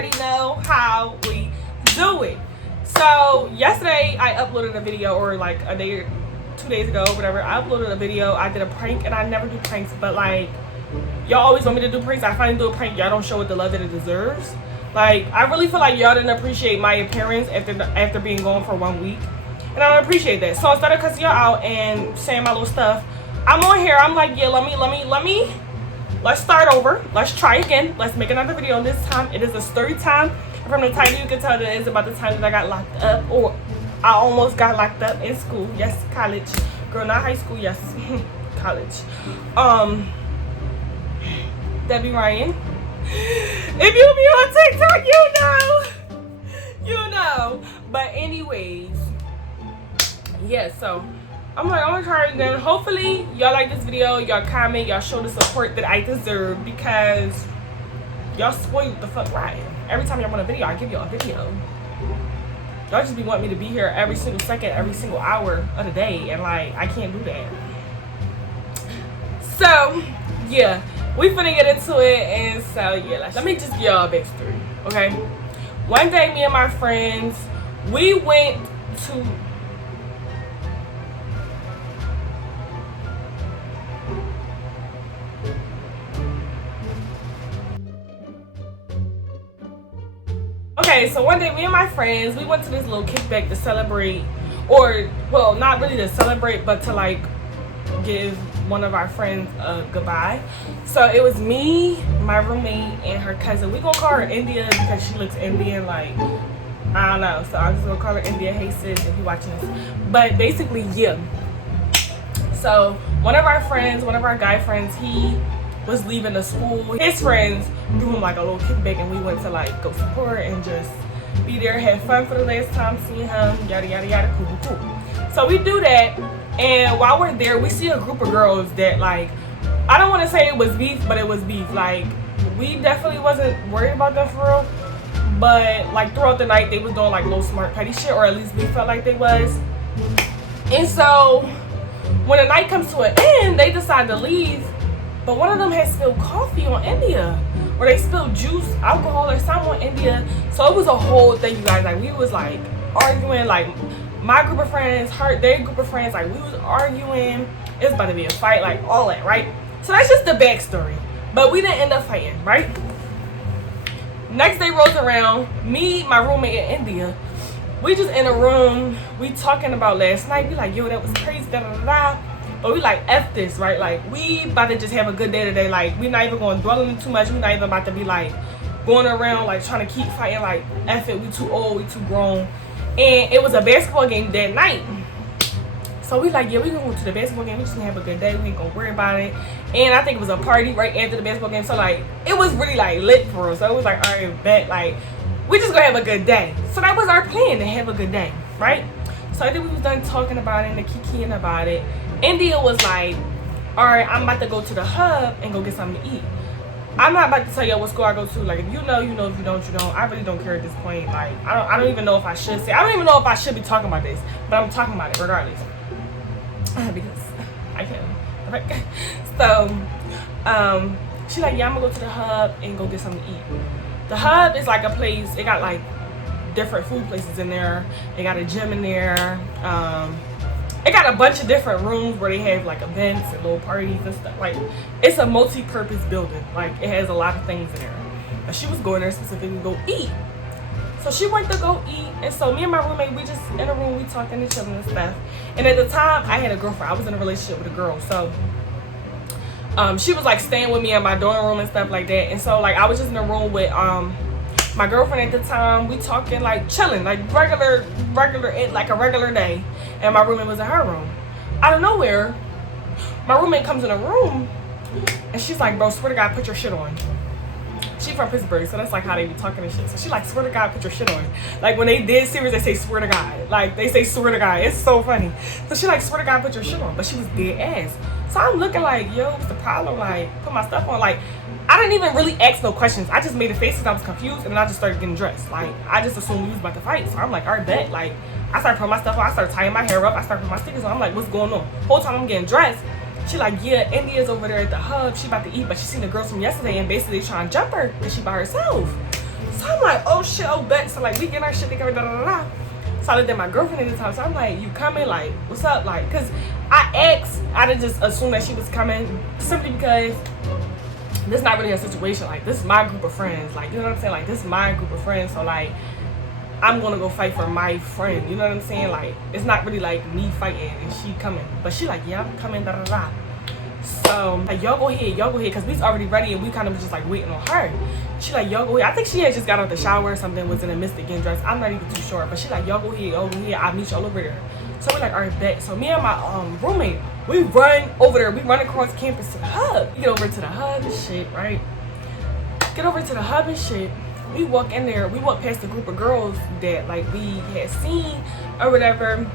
already know how we do it. So yesterday I uploaded a video, or like a day or 2 days ago, whatever. I uploaded a video. I did a prank, and I never do pranks, but like y'all always want me to do pranks. I finally do a prank. Y'all don't show it the love that it deserves. Like, I really feel like y'all didn't appreciate my appearance after being gone for 1 week, and I don't appreciate that. So instead of cussing y'all out and saying my little stuff, I'm on here. I'm like, yeah, let's start over. Let's try again. Let's make another video. This time it is a story time. From the title, you can tell that it's about the time that I got locked up, or I almost got locked up in school. Yes, college. Girl, not high school. Yes, college. Debbie Ryan. If you be on TikTok, you know. But anyways, yeah. So I'm gonna try it again. Hopefully, y'all like this video. Y'all comment. Y'all show the support that I deserve, because y'all spoiled the fuck right. Every time y'all want a video, I give y'all a video. Y'all just be wanting me to be here every single second, every single hour of the day, and like, I can't do that. So yeah, we finna get into it, and so yeah, let me just give y'all a backstory, okay? One day, me and my friends, we went to so one day, me and my friends, we went to this little kickback to celebrate, or, well, not really to celebrate, but to like give one of our friends a goodbye. So it was me, my roommate, and her cousin. We gonna call her India because she looks Indian, like, I don't know. So I'm just gonna call her India. Hey sis, if you're watching this. But basically, yeah. So one of our friends, one of our guy friends, he was leaving the school. His friends threw him like a little kickback, and we went to like go support and just be there, have fun for the last time seeing him, yada yada yada, cool. So we do that, and while we're there, we see a group of girls that, like, I don't want to say it was beef, but it was beef. Like, we definitely wasn't worried about them for real, but like throughout the night they was doing like little smart petty shit, or at least we felt like they was. And so when the night comes to an end, they decide to leave. But one of them had spilled coffee on India, or they spilled juice, alcohol, or something on India. So it was a whole thing, you guys. Like, we was like arguing, like my group of friends, their group of friends, like we was arguing. It was about to be a fight, like all that, right? So that's just the backstory. But we didn't end up fighting, right? Next day rolls around, me, my roommate in India, we just in a room, we talking about last night. We like, yo, that was crazy, da da da da. But we like, F this, right? Like, we about to just have a good day today. Like, we're not even going to dwell on it too much. We're not even about to be like going around like trying to keep fighting. Like, F it, we too old, we too grown. And it was a basketball game that night. So we like, yeah, we gonna go to the basketball game. We just gonna have a good day. We ain't gonna worry about it. And I think it was a party right after the basketball game. So like, it was really like lit for us. So it was like, all right, bet, like, we just gonna have a good day. So that was our plan, to have a good day, right? So I think we was done talking about it and kikiing about it. India was like, all right, I'm about to go to the hub and go get something to eat. I'm not about to tell y'all what school I go to. Like, if you know, you know. If you don't, you don't. I really don't care at this point. Like, I don't even know if I should say. I don't even know if I should be talking about this, but I'm talking about it regardless, because I can. Okay. So, she like, yeah, I'm gonna go to the hub and go get something to eat. The hub is like a place. It got like different food places in there. It got a gym in there. It got a bunch of different rooms where they have like events and little parties and stuff. Like, it's a multi-purpose building. Like, it has a lot of things in there. But she was going there specifically to go eat. So she went to go eat, and so me and my roommate, we just in a room, we talking to each other and stuff. And at the time, I had a girlfriend. I was in a relationship with a girl, so she was like staying with me in my dorm room and stuff like that. And so like, I was just in a room with my girlfriend at the time. We talking, like chilling, like regular, like a regular day. And my roommate was in her room. Out of nowhere, my roommate comes in a room, and she's like, bro, swear to God, put your shit on. She from Pittsburgh, so that's like how they be talking and shit. So she like, swear to God, put your shit on. Like, when they did series, they say swear to God. Like, they say swear to God. It's so funny. So she like, swear to God, put your shit on. But she was dead ass. So I'm looking like, yo, what's the problem? Like, put my stuff on. Like, I didn't even really ask no questions. I just made a face because I was confused, and then I just started getting dressed. Like, I just assumed we was about to fight. So I'm like, all right, bet. Like, I started putting my stuff on. I started tying my hair up. I started putting my stickers on. I'm like, what's going on? Whole time I'm getting dressed. She like, yeah, India's over there at the hub. She about to eat, but she seen the girls from yesterday and basically trying to jump her because she by herself. So I'm like, oh shit, oh bet. So like we get our shit together, da da da. So I looked at my girlfriend at the time. So I'm like, you coming? Like, what's up? Like, cause I didn't just assume that she was coming simply because this is not really a situation. Like, this is my group of friends. Like, you know what I'm saying? Like, this is my group of friends. So like, I'm gonna go fight for my friend. You know what I'm saying? Like, it's not really like me fighting and she coming. But she like, yeah, I'm coming, da da da. So like, y'all go ahead, cause we was already ready and we kind of was just like waiting on her. She like, y'all go ahead. I think she had just got out the shower or something, was in the midst of getting dressed. I'm not even too sure, but she like, y'all go ahead, I'll meet y'all over there. So we're like, all right, bet. So me and my roommate, we run over there. We run across campus to the hub. We get over to the hub and shit, right? Get over to the hub and shit. We walk in there. We walk past the group of girls that like we had seen or whatever.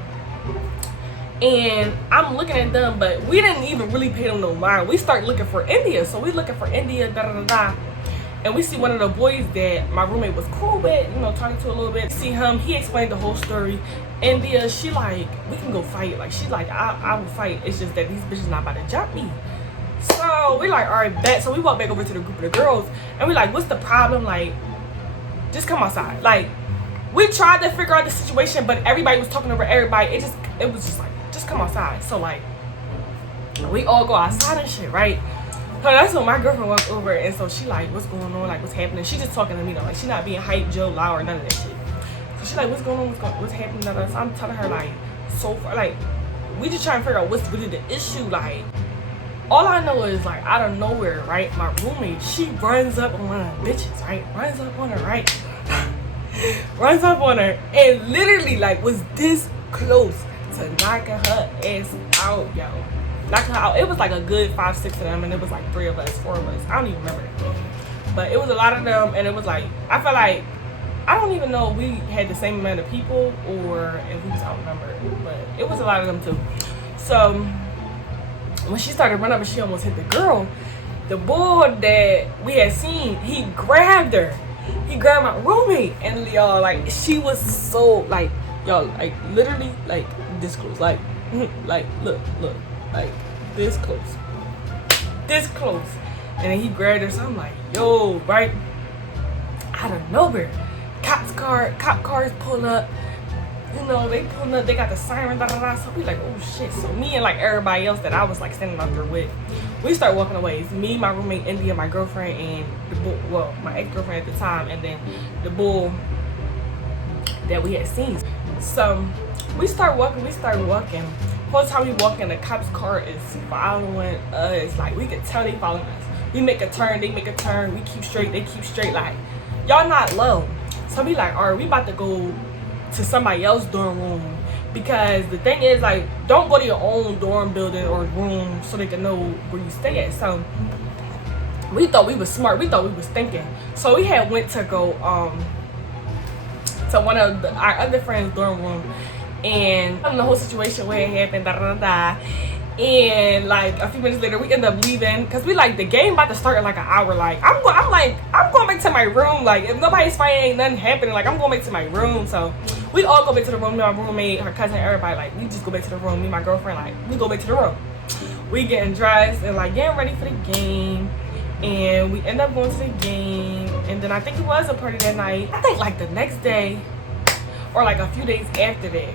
And I'm looking at them, but we didn't even really pay them no mind. We start looking for India. So we looking for India, da da da da. And we see one of the boys that my roommate was cool with, you know, talking to a little bit. See him, he explained the whole story. India, she like, we can go fight. Like, she like, I will fight. It's just that these bitches not about to jump me. So we like, all right, bet. So we walk back over to the group of the girls and we like, what's the problem? Like, just come outside. Like, we tried to figure out the situation, but everybody was talking over everybody. It was just like, just come outside. So like, we all go outside and shit, right? So that's when my girlfriend walked over, and so she like, what's going on? Like, what's happening? She just talking to me though. Like, she not being hype, Joe, loud, or none of that shit. So she like, what's going on? What's happening? So I'm telling her like, so far, like, we just trying to figure out what's really the issue. Like, all I know is like, out of nowhere, right? My roommate, she runs up on one of the bitches, right? Runs up on her, right? Runs up on her, and literally like was this close to knocking her ass out, yo. Knocking her out. It was like a good 5, 6 of them, and it was like 3 of us, 4 of us. I don't even remember. But it was a lot of them, and it was like, I felt like, I don't even know if we had the same amount of people or if we was outnumbered, but it was a lot of them too. So when she started running up and she almost hit the girl, the boy that we had seen, he grabbed her. He grabbed my roommate, and y'all, like, she was so, like, y'all, like, literally, like, this close, like, look, like, this close, and then he grabbed her. So I'm like, yo, right, out of nowhere, cop cars pull up, you know, they pull up, they got the siren, da da da. So we like, oh shit. So me and like everybody else that I was like standing out there with, we start walking away. It's me, my roommate India, my girlfriend, and the bull, well, my ex-girlfriend at the time, and then the bull that we had seen. So we start walking. Whole time we walking, the cop's car is following us. Like, we could tell they following us. We make a turn, they make a turn. We keep straight, they keep straight. Like, y'all not low. So we like, all right, we about to go to somebody else's dorm room, because the thing is, like, don't go to your own dorm building or room so they can know where you stay at. So we thought we was smart. We thought we was thinking. So we had went to go to one of our other friends' dorm room, and the whole situation where it happened, da da da. And like a few minutes later, we end up leaving because we like, the game about to start in like an hour. Like, I'm going back to my room. Like, if nobody's fighting, ain't nothing happening. Like, I'm going back to my room. So we all go back to the room. Me, my roommate, her cousin, everybody. Like, we just go back to the room. Me, and my girlfriend, like, we go back to the room. We getting dressed and like getting ready for the game. And we end up going to the game. And then I think it was a party that night. I think like the next day or like a few days after that,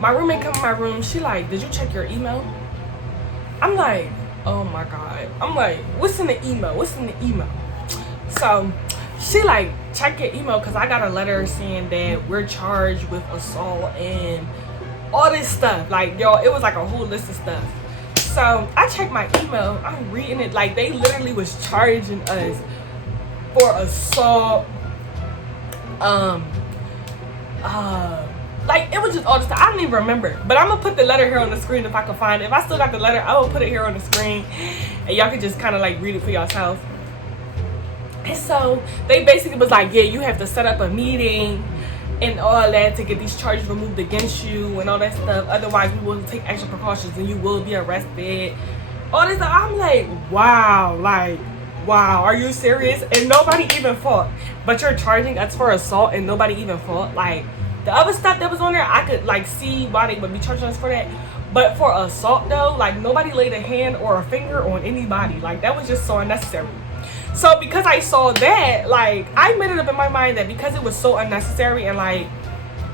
my roommate come in my room. She like, did you check your email? I'm like, oh my God. I'm like, what's in the email? What's in the email? So she like, check your email, because I got a letter saying that we're charged with assault and all this stuff. Like, yo, it was like a whole list of stuff. So I checked my email. I'm reading it. Like, they literally was charging us for assault. Like, it was just all this stuff. I don't even remember. But I'm going to put the letter here on the screen if I can find it. If I still got the letter, I will put it here on the screen. And y'all can just kind of like read it for yourself. And so they basically was like, yeah, you have to set up a meeting and all that to get these charges removed against you and all that stuff. Otherwise, we will take extra precautions and you will be arrested. All this stuff. I'm like, wow. Like, wow, are you serious? And nobody even fought. But you're charging us for assault and nobody even fought. Like, the other stuff that was on there, I could like see why they would be charging us for that. But for assault though, like, nobody laid a hand or a finger on anybody. Like, that was just so unnecessary. So because I saw that, like, I made it up in my mind that because it was so unnecessary and like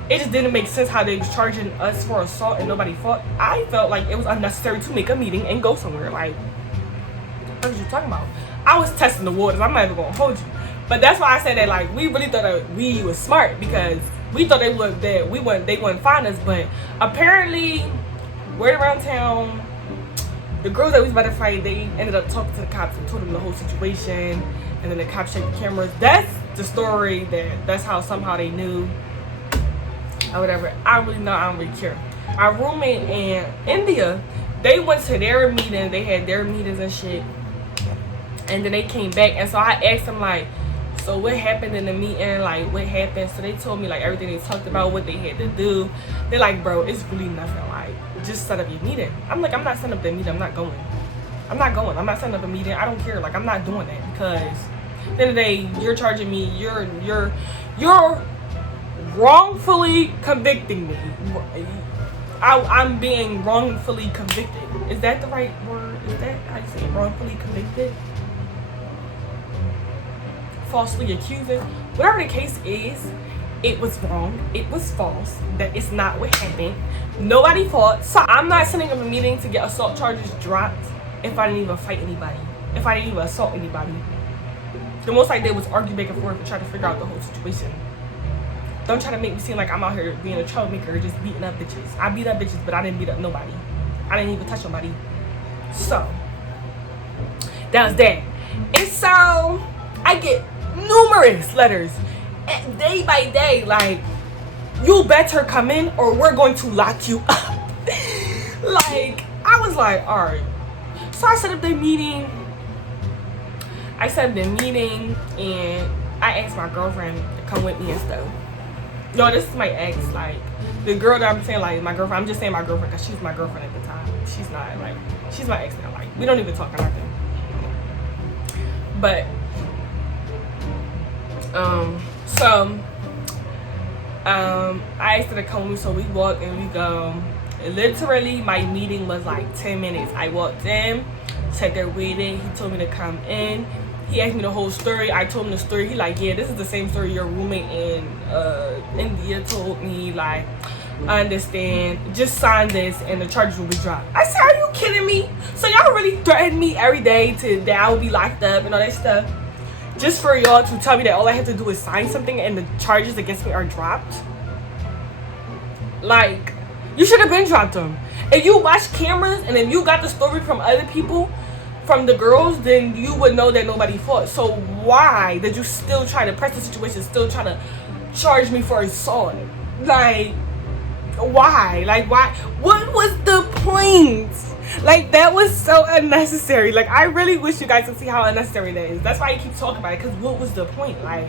it just didn't make sense how they was charging us for assault and nobody fought, I felt like it was unnecessary to make a meeting and go somewhere. Like, what was you talking about? I was testing the waters. I'm not even gonna hold you. But that's why I said that, like, we really thought that we was smart because we thought they wouldn't find us. But apparently, word around town, the girls that we was about to fight, they ended up talking to the cops and told them the whole situation. And then the cops checked the cameras. That's the story. That's how somehow they knew or whatever. I don't really care. Our roommate in India, they went to their meeting. They had their meetings and shit. And then they came back, and so I asked them, like, so what happened in the meeting? Like, what happened? So they told me, like, everything they talked about, what they had to do. They're like, bro, it's really nothing. Like, just set up your meeting. I'm like, I'm not setting up that meeting. I'm not going. I'm not setting up a meeting. I don't care. Like, I'm not doing that because at the end of the day, you're charging me. You're wrongfully convicting me. I'm being wrongfully convicted. Is that the right word? Is that how you say it? Wrongfully convicted? Falsely accusing, whatever the case is, it was wrong, it was false, that it's not what happened, nobody fought. So I'm not setting up a meeting to get assault charges dropped if I didn't even fight anybody, if I didn't even assault anybody. The most I did was argue back and forth and try to figure out the whole situation. Don't try to make me seem like I'm out here being a troublemaker, just beating up bitches. I beat up bitches, but I didn't beat up nobody. I didn't even touch nobody. So that was that. And so I get numerous letters day by day, like, you better come in or we're going to lock you up. Like, I was like, all right. So I set up the meeting. And I asked my girlfriend to come with me and stuff. No, this is my ex. Like, the girl that I'm saying, like, my girlfriend. I'm just saying my girlfriend because she's my girlfriend at the time. She's not, like, she's my ex now. Like, we don't even talk or nothing. But I asked her to come with me, so we walk and we go. Literally, my meeting was like 10 minutes. I walked in, sat there waiting. He told me to come in. He asked me the whole story. I told him the story. He like, yeah, this is the same story your roommate in India told me. Like, I understand. Just sign this and the charges will be dropped. I said, are you kidding me? So y'all really threaten me every day that I will be locked up and all that stuff, just for y'all to tell me that all I have to do is sign something and the charges against me are dropped? Like, you should have been dropped them. If you watch cameras and then you got the story from other people, from the girls, then you would know that nobody fought. So why did you still try to press the situation, still try to charge me for assault? Like, why? Like, why? What was the point? Like, that was so unnecessary. Like, I really wish you guys could see how unnecessary that is. That's why I keep talking about it, because what was the point? Like,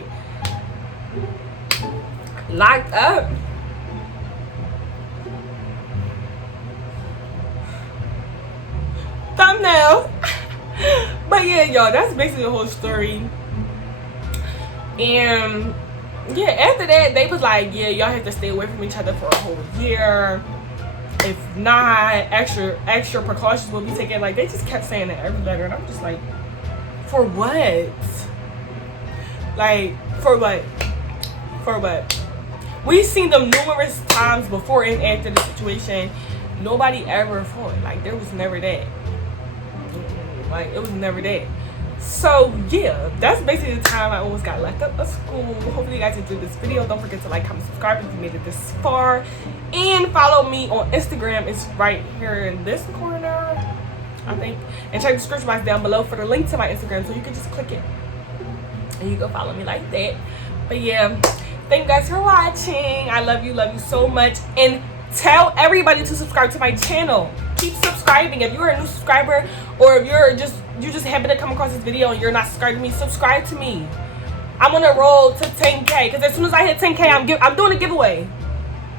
locked up? Thumbnail. But yeah, y'all, that's basically the whole story. And yeah, after that, they was like, yeah, y'all have to stay away from each other for a whole year. If not, extra precautions will be taken. Like, they just kept saying that every letter, and I'm just like, for what? Like, for what? For what? We've seen them numerous times before and after the situation. Nobody ever fought. Like, there was never that. Like, it was never that. So yeah, that's basically the time I almost got locked up at school. Hopefully you guys enjoyed this video. Don't forget to like, comment, subscribe if you made it this far, and follow me on Instagram. It's right here in this corner, I think, and check the description box down below for the link to my Instagram, so you can just click it and you can follow me like that. But yeah, thank you guys for watching. I love you so much, and tell everybody to subscribe to my channel. Keep subscribing. If you're a new subscriber, or if you just happen to come across this video and you're not subscribed to me, subscribe to me. I'm on a roll to 10K, because as soon as I hit 10K, I'm doing a giveaway.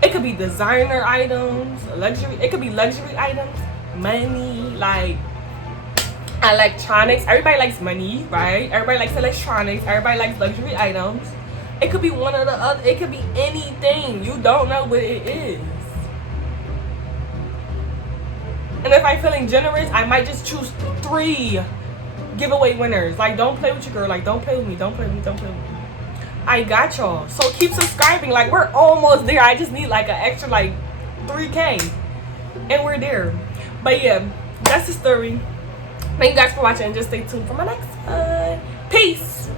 It could be designer items, luxury. It could be luxury items, money, like electronics. Everybody likes money, right? Everybody likes electronics. Everybody likes luxury items. It could be one or the other. It could be anything. You don't know what it is. And if I'm feeling generous, I might just choose 3 giveaway winners. Like, don't play with your girl. Like, don't play with me. Don't play with me. Don't play with me. I got y'all. So keep subscribing. Like, we're almost there. I just need like an extra like 3K. And we're there. But yeah, that's the story. Thank you guys for watching. And just stay tuned for my next one. Peace.